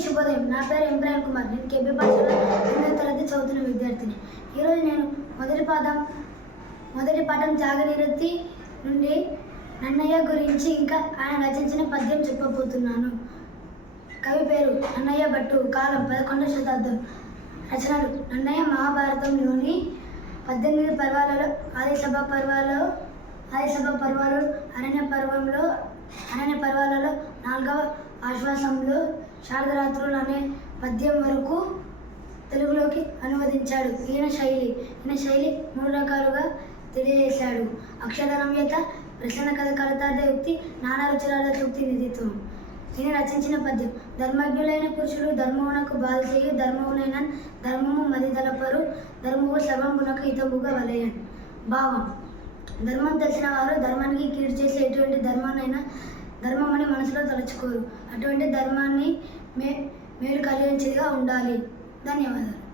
శుభోదయం. నా పేరు ఇమ్రాన్ కుమార్. నేను కేబీ పాఠశాల ఎనిమిదో తరగతి చదువుతున్న విద్యార్థిని. ఈరోజు నేను మొదటి పాఠం మొదటి పాఠం త్యాగనివృత్తి నుండి నన్నయ్య గురించి ఇంకా ఆయన రచించిన పద్యం చెప్పబోతున్నాను. కవి పేరు నన్నయ్య భట్టు. కాలం పదకొండవ శతాబ్దం. రచనలు నన్నయ్య మహాభారతంలోని పద్దెనిమిది పర్వాలలో ఆదిసభ పర్వాలలో నాలుగవ పర్వాలు అరణ్య పర్వంలో అరణ్య పర్వాలలో నాలుగవ ఆశ్వాసంలో శారదరాత్రులు అనే పద్యం వరకు తెలుగులోకి అనువదించాడు. ఈయన శైలి ఈయన శైలి మూడు రకాలుగా తెలియజేశాడు. అక్షరరమ్యత ప్రసన్న కథ కలతార్థయుక్తి నానా రుచురాల సూక్తి నిధిత్వం. ఈయన రచించిన పద్యం ధర్మజ్ఞులైన పురుషులు ధర్మమునకు బాధ చేయు ధర్మమునైన ధర్మము మది తలపరు ధర్మము సర్వమునకు హితముగా వలయన్. భావం ధర్మం తెలిసిన వారు ధర్మానికి కీడు చేసే ఎటువంటి ధర్మాన్నైనా ధర్మం అని మనసులో తలుచుకోరు. అటువంటి ధర్మాన్ని మే మేలు కలిగించేదిగా ఉండాలి. ధన్యవాదాలు.